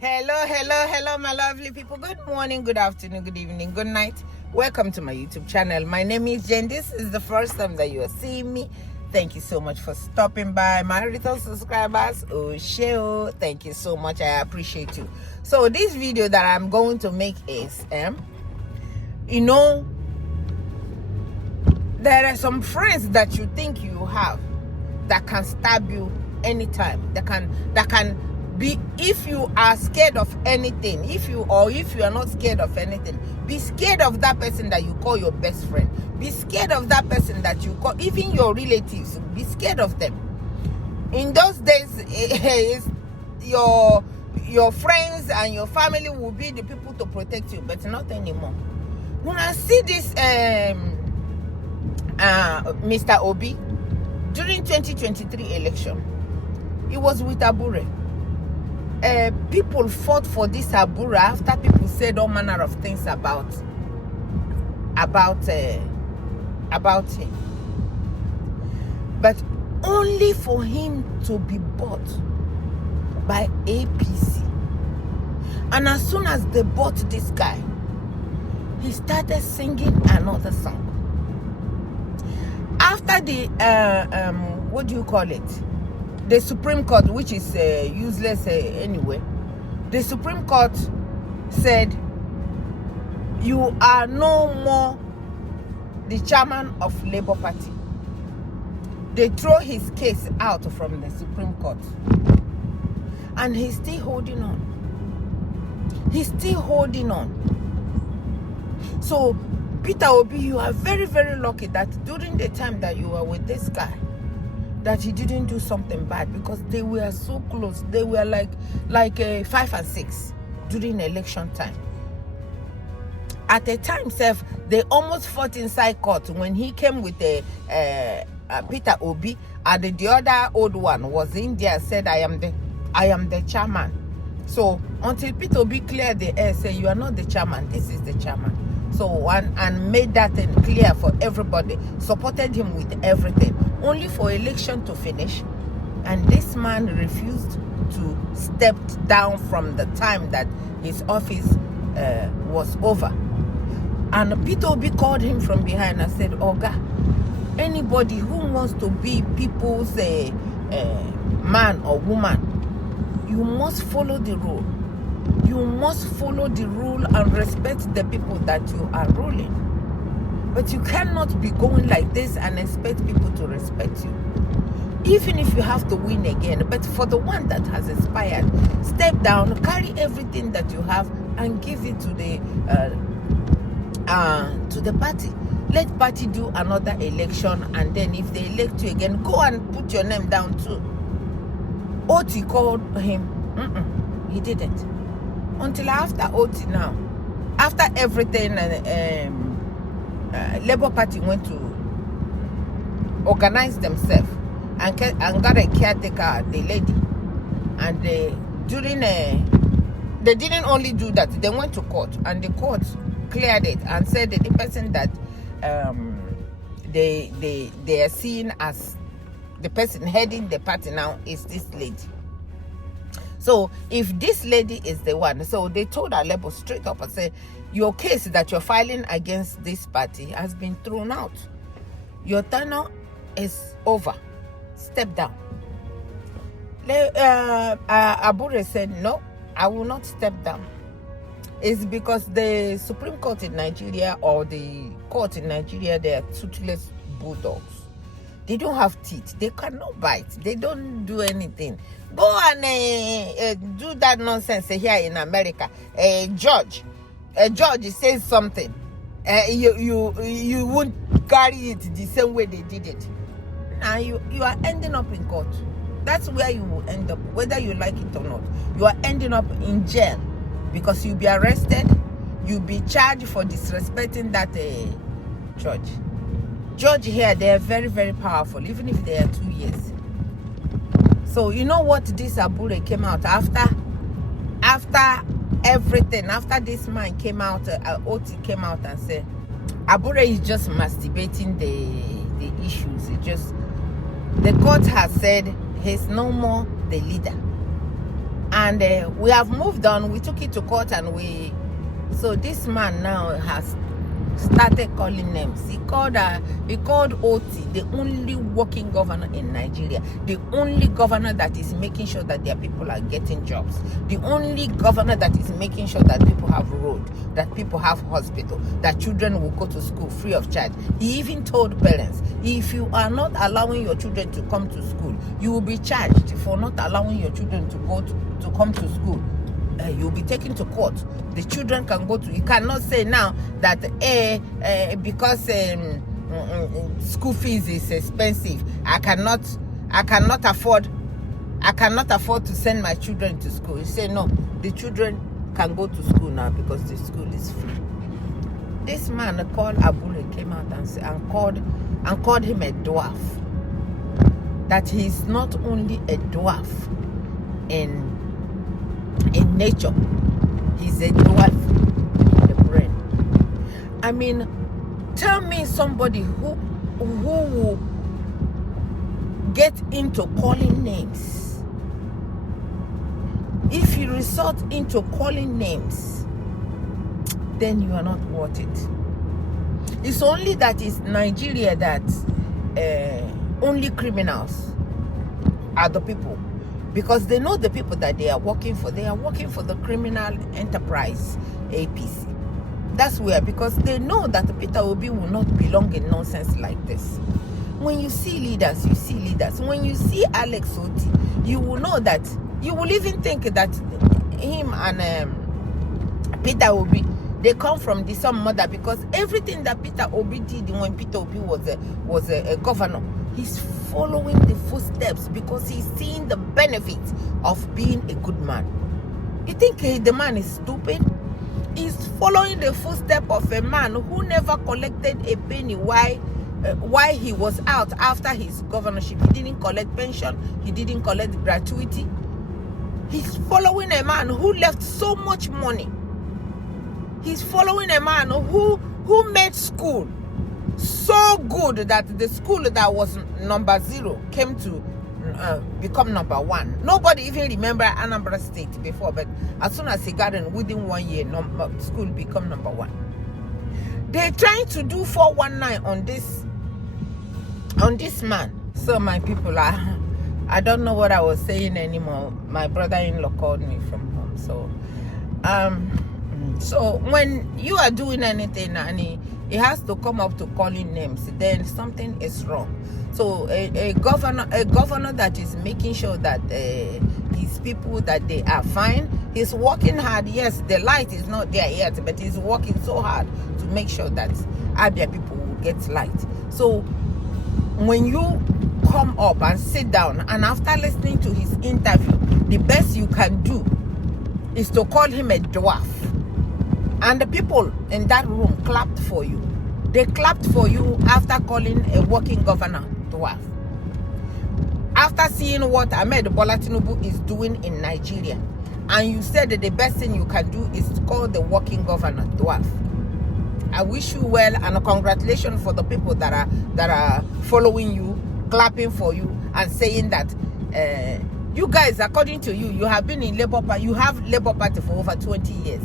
Hello, my lovely people. Good morning, good afternoon, good evening, good night. Welcome to my YouTube channel. My name is Jen. This is the first time that you are seeing me. Thank you so much for stopping by. My little subscribers, thank you so much. I appreciate you. So this video that I'm going to make is, there are some friends that you think you have that can stab you anytime. That can be, if you are scared of anything, if you are not scared of anything, be scared of that person that you call your best friend. Be scared of that person that you call even your relatives. Be scared of them. In those days, your friends and your family will be the people to protect you, but not anymore. When I see this Mr. Obi during 2023 election, it was with Abure. People fought for this Abure after people said all manner of things about him, but only for him to be bought by APC. And as soon as they bought this guy, he started singing another song. After the what do you call it? The Supreme Court, which is useless anyway, the Supreme Court said, you are no more the chairman of Labour Party. They throw his case out from the Supreme Court. And he's still holding on. He's still holding on. So, Peter Obi, you are very, very lucky that during the time that you were with this guy, that he didn't do something bad, because they were so close. They were like 5 and 6 during election time. At a time, they almost fought inside court when he came with Peter Obi, and the other old one was in there and said, I am the chairman. So until Peter Obi cleared the air, say, you are not the chairman, this is the chairman. So and made that thing clear for everybody, supported him with everything, only for election to finish, and this man refused to step down from the time that his office was over. And Peter Obi called him from behind and said, Oga, anybody who wants to be people's man or woman, you must follow the rule. You must follow the rule and respect the people that you are ruling. But you cannot be going like this and expect people to respect you, even if you have to win again. But for the one that has expired, step down, carry everything that you have and give it to the party. Let party do another election, and then if they elect you again, go and put your name down too. Otti called him. He didn't. Until after Otti now, after everything, Labour Party went to organize themselves and got a caretaker, the lady. And they didn't only do that, they went to court, and the court cleared it and said that the person that they are seeing as the person heading the party now is this lady. So if this lady is the one, so they told our Labour straight up and said, your case that you're filing against this party has been thrown out. Your tenure is over. Step down. Abure said, no, I will not step down. It's because the Supreme Court in Nigeria, or the court in Nigeria, they are toothless bulldogs. They don't have teeth. They cannot bite. They don't do anything. Go and do that nonsense here in America. A judge says something. You won't carry it the same way they did it. Now you are ending up in court. That's where you will end up, whether you like it or not. You are ending up in jail, because you'll be arrested. You'll be charged for disrespecting that judge. Judge here, they are very, very powerful, even if they are 2 years. So you know what this Abure came out after everything, after this man came out, Otti came out and said, Abure is just masturbating the issues. It just, the court has said he's no more the leader. And we have moved on. We took it to court, and so this man now has started calling names. He called Otti, the only working governor in Nigeria, the only governor that is making sure that their people are getting jobs, the only governor that is making sure that people have road, that people have hospital, that children will go to school free of charge. He even told parents, if you are not allowing your children to come to school, you will be charged for not allowing your children to come to school. You'll be taken to court. The children can go to. You cannot say now that because school fees is expensive, I cannot afford to send my children to school. You say no, the children can go to school now because the school is free. This man called Abure came out and called him a dwarf. That he's not only a dwarf in nature, he's a dwarf in the brain. I mean, tell me somebody who will get into calling names. If you resort into calling names, then you are not worth it. It's only that it's Nigeria that only criminals are the people. Because they know the people that they are working for. They are working for the criminal enterprise, APC. That's where, because they know that Peter Obi will not belong in nonsense like this. When you see leaders, you see leaders. When you see Alex Otti, you will know that, you will even think that him and Peter Obi, they come from the same mother, because everything that Peter Obi did when Peter Obi was a governor, he's following the footsteps because he's seeing the benefits of being a good man. You think the man is stupid? He's following the footsteps of a man who never collected a penny while he was out after his governorship. He didn't collect pension. He didn't collect gratuity. He's following a man who left so much money. He's following a man who made school so good that the school that was number 0 came to become number 1. Nobody even remember Anambra State before, but as soon as he got in, within 1 year, school become number 1. They're trying to do 419 on this man. So my people, I don't know what I was saying anymore. My brother-in-law called me from home. So when you are doing anything and he has to come up to calling names, then something is wrong. So a governor that is making sure that his people, that they are fine, he's working hard. Yes, the light is not there yet, but he's working so hard to make sure that Abia people will get light. So when you come up and sit down, and after listening to his interview, the best you can do is to call him a dwarf. And the people in that room clapped for you. They clapped for you after calling a working governor dwarf. After seeing what Ahmed Bola Tinubu is doing in Nigeria, and you said that the best thing you can do is to call the working governor dwarf. I wish you well, and congratulations for the people that are following you, clapping for you, and saying that you guys, according to you, you have been in Labour Party. You have Labour Party for over 20 years.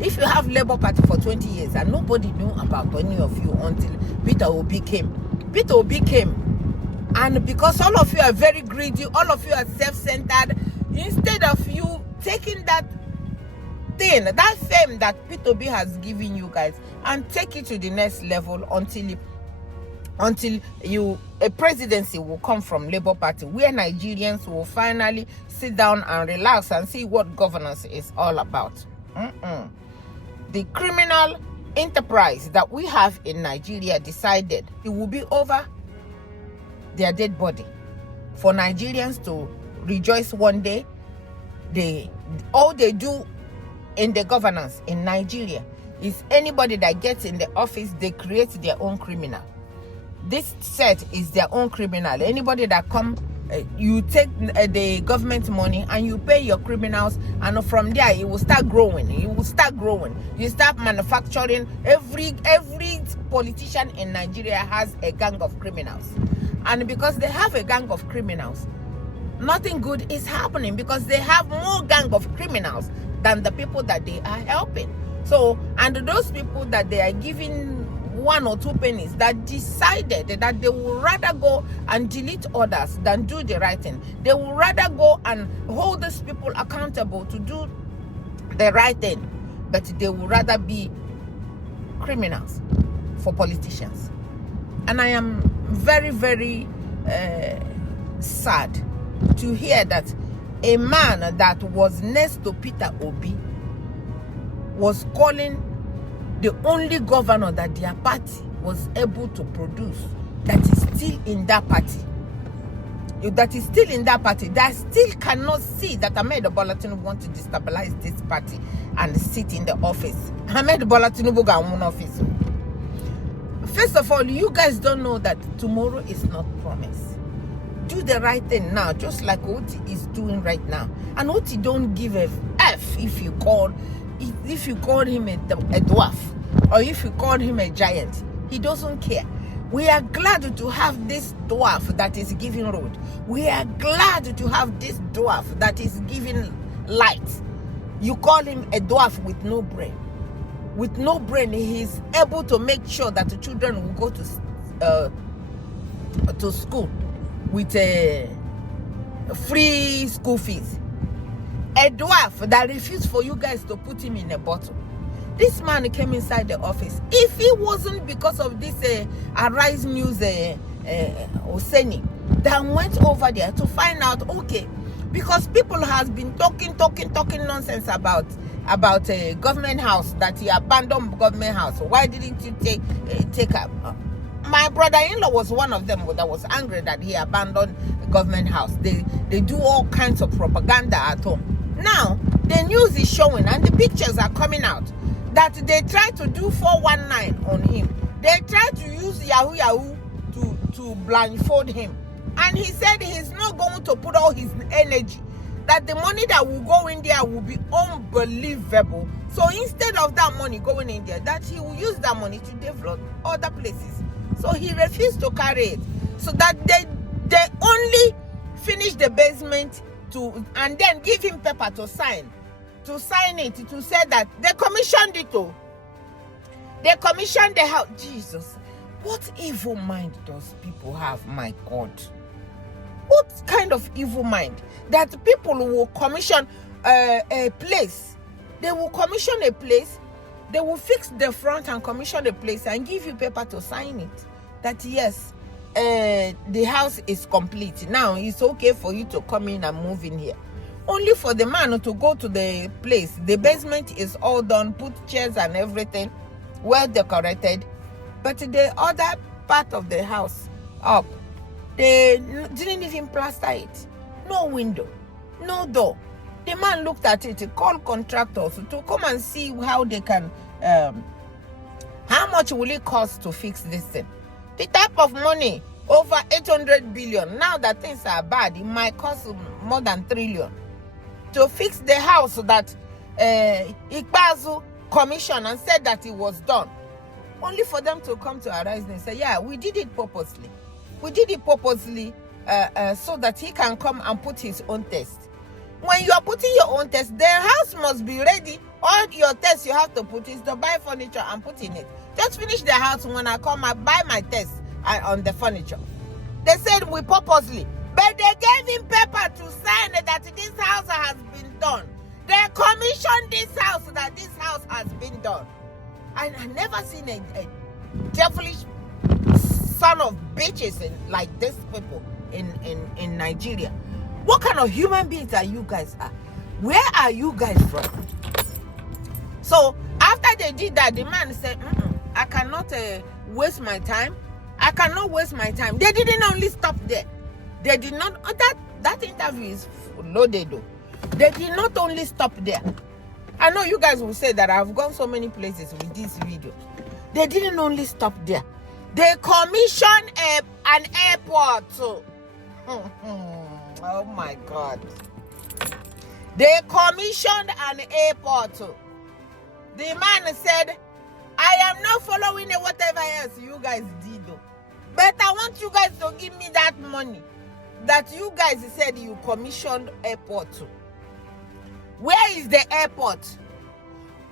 If you have Labour Party for 20 years and nobody knew about any of you until Peter Obi came. Peter Obi came, and because all of you are very greedy, all of you are self-centered, instead of you taking that thing, that fame that Peter Obi has given you guys, and take it to the next level until a presidency will come from Labour Party, where Nigerians will finally sit down and relax and see what governance is all about. The criminal enterprise that we have in Nigeria decided it will be over their dead body. For Nigerians to rejoice one day, all they do in the governance in Nigeria is anybody that gets in the office, they create their own criminal. This set is their own criminal. Anybody that come, you take the government money and you pay your criminals, and from there it will start growing. You start manufacturing. Every politician in Nigeria has a gang of criminals, and because they have a gang of criminals, nothing good is happening, because they have more gang of criminals than the people that they are helping. So, and those people that they are giving 1 or 2 pennies, that decided that they would rather go and delete others than do the right thing. They would rather go and hold these people accountable to do the right thing, but they would rather be criminals for politicians. And I am very, very sad to hear that a man that was next to Peter Obi was calling the only governor that their party was able to produce, that is still in that party, that still cannot see that Ahmed Bola Tinubu want to destabilize this party and sit in the office. Ahmed Bola Tinubu got one office. First of all, you guys don't know that tomorrow is not promised. Do the right thing now, just like Otti is doing right now. And Otti don't give a F if you call him a dwarf, or if you call him a giant. He doesn't care. We are glad to have this dwarf that is giving road. We are glad to have this dwarf that is giving light. You call him a dwarf with no brain. With no brain, he is able to make sure that the children will go to school with a free school fees. A dwarf that refused for you guys to put him in a bottle. This man came inside the office. If it wasn't because of this Arise News Oseni that went over there to find out, okay, because people has been talking nonsense about a government house, that he abandoned government house. Why didn't you take up? My brother-in-law was one of them that was angry that he abandoned the government house. They do all kinds of propaganda at home. Now the news is showing and the pictures are coming out that they try to do 419 on him. They try to use Yahoo to blindfold him. And he said he's not going to put all his energy, that the money that will go in there will be unbelievable. So instead of that money going in there, that he will use that money to develop other places. So he refused to carry it. So that they only finish the basement and then give him paper to sign it, to say that they commissioned it. They commissioned the house. Jesus, what evil mind does people have, my God? What kind of evil mind that people will commission a place? They will commission a place, they will fix the front and commission a place and give you paper to sign it. That yes, the house is complete. Now it's okay for you to come in and move in here. Only for the man to go to the place. The basement is all done, put chairs and everything, well decorated. But the other part of the house up, they didn't even plaster it. No window, no door. The man looked at it, called contractors to come and see how they can, how much will it cost to fix this thing? The type of money, over 800 billion. Now that things are bad, it might cost more than trillion to fix the house that Ikpazu commissioned and said that it was done. Only for them to come to Arise and say, yeah, we did it purposely. We did it purposely so that he can come and put his own test. When you are putting your own test, the house must be ready. All your tests you have to put is to buy furniture and put in it. Just finish the house. When I come, I buy my test on the furniture. They said we purposely. But they gave him paper to sign that this house has been done. They commissioned this house that this house has been done. And I never seen a devilish son of bitches like these people in Nigeria. What kind of human beings are you guys are? Where are you guys from? So after they did that, the man said, I cannot waste my time. I cannot waste my time. They didn't only stop there. They did not, that interview is loaded though. They did not only stop there. I know you guys will say that I've gone so many places with this video. They didn't only stop there. They commissioned an airport too. Oh my God. They commissioned an airport too. The man said, I am not following whatever else you guys did though. But I want you guys to give me that money. that you guys said you commissioned airport to. Where is the airport?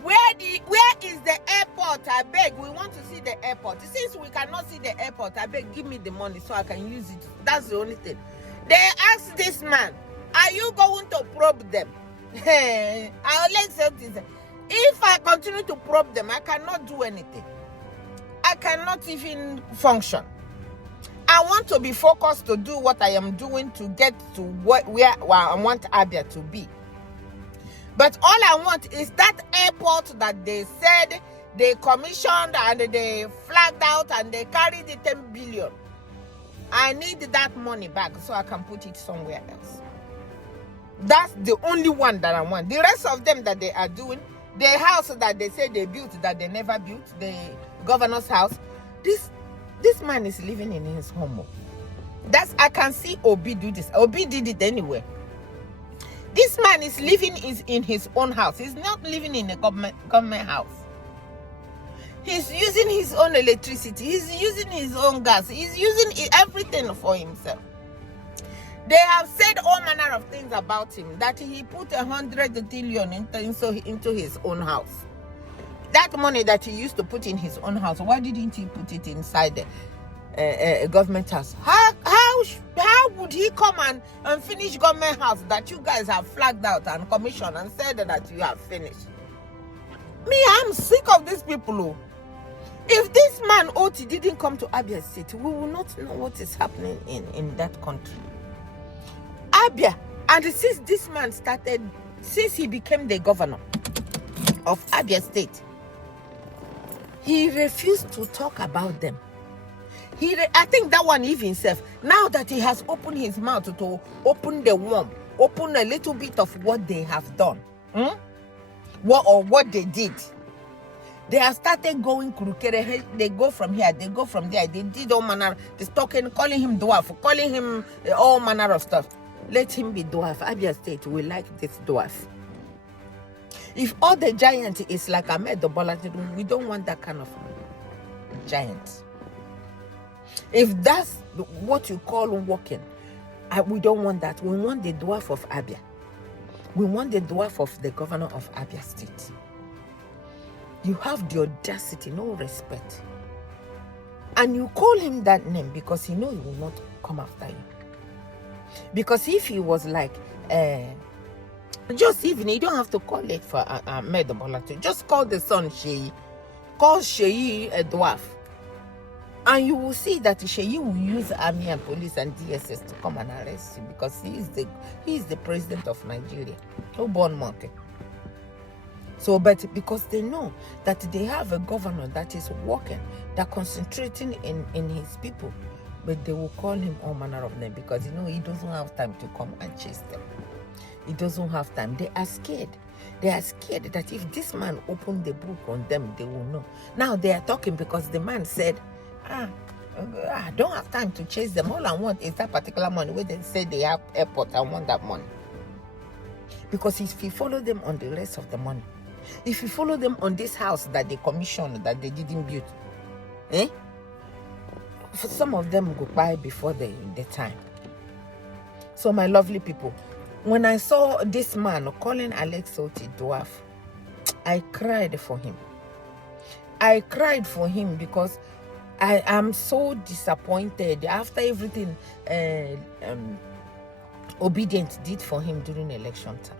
Where is the airport? I beg, we want to see the airport. Since we cannot see the airport, I beg, give me the money so I can use it. That's the only thing. They asked this man, are you going to probe them? Alex Otti said, if I continue to probe them, I cannot do anything. I cannot even function. I want to be focused to do what I am doing to get to where I want Abia to be. But all I want is that airport that they said they commissioned and they flagged out and they carried the 10 billion. I need that money back so I can put it somewhere else. That's the only one that I want. The rest of them that they are doing, the house that they say they built that they never built, the governor's house, this man is living in his home. I can see Obi do this. Obi did it anyway. This man is living in his own house. He's not living in a government house. He's using his own electricity. He's using his own gas. He's using everything for himself. They have said all manner of things about him, that he put 100 billion into his own house. That money that he used to put in his own house, why didn't he put it inside a government house? How would he come and finish government house that you guys have flagged out and commissioned and said that you have finished? Me, I'm sick of these people. If this man Otti didn't come to Abia State, we will not know what is happening in that country. Abia, and since this man started, since he became the governor of Abia State, he refused to talk about them. I think that one even himself, now that he has opened his mouth to open the worm, open a little bit of what they have done, what they did. They have started going kurukere. They go from here, they go from there. They did all manner, they talking, calling him Dwarf, calling him all manner of stuff. Let him be Dwarf. Abia State will like this Dwarf. If all the giant is like Ahmed Bola, we don't want that kind of giant. If that's what you call walking, we don't want that. We want the Dwarf of Abia. We want the Dwarf of the governor of Abia State. You have the audacity, no respect. And you call him that name because you know he will not come after you. Because if he was like, just even, you don't have to call it for Ahmed Bola. Just call the son Sheyi. Call Sheyi a Dwarf. And you will see that Sheyi will use army and police and DSS to come and arrest you because he is the president of Nigeria. No born monkey. So, but because they know that they have a governor that is working, that concentrating in his people, but they will call him all manner of names because you know he doesn't have time to come and chase them. He doesn't have time. They are scared. They are scared that if this man opened the book on them, they will know. Now they are talking because the man said, I don't have time to chase them. All I want is that particular money where they say they have airport. I want that money. Because if you follow them on the rest of the money, if you follow them on this house that they commissioned, that they didn't build, for some of them go by before the time. So my lovely people, when I saw this man calling Alex Otti Dwarf, I cried for him. I cried for him because I am so disappointed after everything Obedient did for him during election time.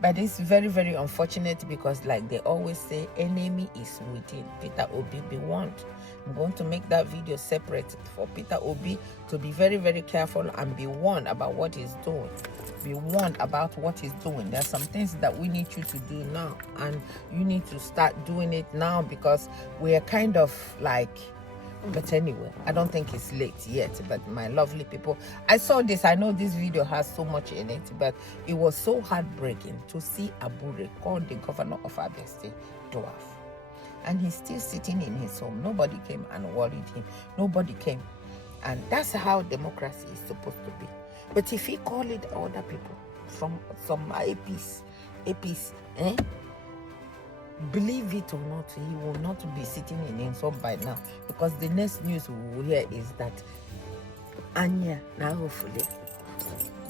But it's very, very unfortunate because like they always say, enemy is within. Peter Obi be warned. I'm going to make that video separate for Peter Obi to be very, very careful and be warned about what he's doing. Be warned about what he's doing. There are some things that we need you to do now, and you need to start doing it now because we are kind of like, but anyway, I don't think it's late yet. But my lovely people, I saw this. I know this video has so much in it, but it was so heartbreaking to see Abure called the governor of Abia State Dwarf. And he's still sitting in his home. Nobody came and worried him. Nobody came. And that's how democracy is supposed to be. But if he called it other people from some APs, believe it or not, he will not be sitting in his home by now, because the next news we will hear is that Anya, now hopefully.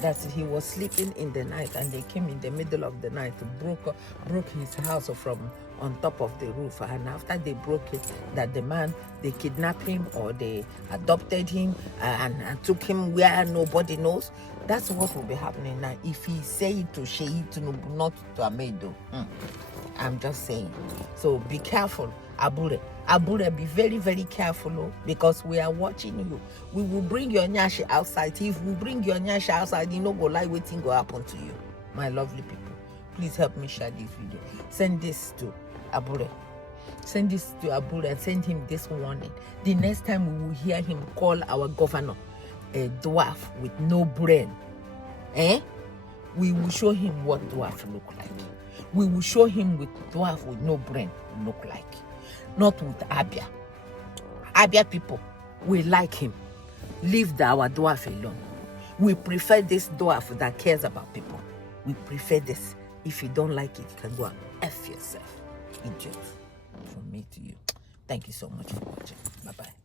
That he was sleeping in the night and they came in the middle of the night, broke his house from on top of the roof, and after they broke it, that the man, they kidnapped him or they adopted him and took him where nobody knows. That's what will be happening now if he say it to Sheyi Tinubu, not to Amedo. I'm just saying. So be careful, Abure. Abure, be very, very careful, because we are watching you. We will bring your nyashi outside. If we bring your nyashi outside, you know go lie waiting go happen to you. My lovely people, please help me share this video. Send this to Abure. Send this to Abure and send him this warning. The next time we will hear him call our governor a dwarf with no brain, we will show him what dwarf look like. We will show him with dwarf with no brain look like. Not with Abia. Abia people, we like him. Leave our dwarf alone. We prefer this dwarf that cares about people. We prefer this. If you don't like it, you can go and F yourself. Idiot. From me to you. Thank you so much for watching. Bye-bye.